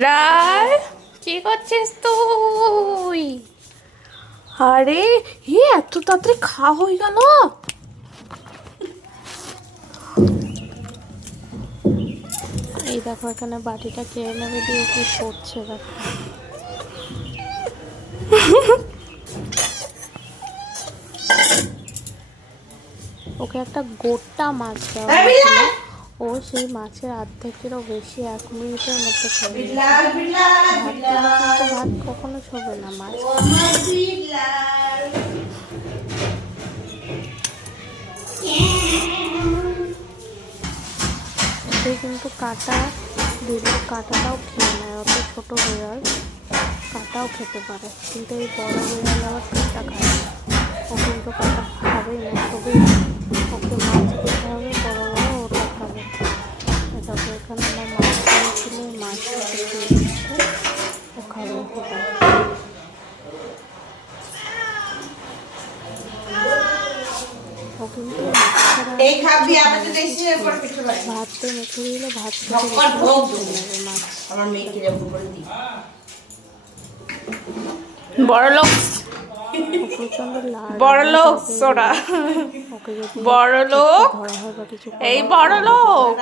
রার কি করছিস তুই? আরে এত তাড়াতাড়ি খাওয়া হয়ে গেল। এই দেখো এখানে বাটিটা খেয়ে নেবে দিয়ে কি করছে দেখো। ওকে একটা গোটা মাছ দেওয়া হয়েছিল, ও সেই মাছের অর্ধেকেরও বেশি 1 মিনিটের মধ্যে খেয়ে কিন্তু ভাত কখনো ছোবে না মাছ। সে কিন্তু কাটা দিলে কাটাটাও খেয়ে নেয়, অত ছোটো বিড়াল কাটাও খেতে পারে, কিন্তু এই বড় বিড়াল আবার কাটা খায় না। ও কিন্তু কাটা খাবেই না, তবে ওকে মাছ দিতে হবে বড় বড়, ওটা খাবে। তারপর এখানে আমার মাছ খেয়েছিল, মাছটা খেতে দিচ্ছে, ও খাবে ওটা। ও কিন্তু ভাত দিয়ে মেখে দিলে ভাত নেবে মাছ। বড়লোক বড়লোক সোনা বড়লোক এই বড়লোক।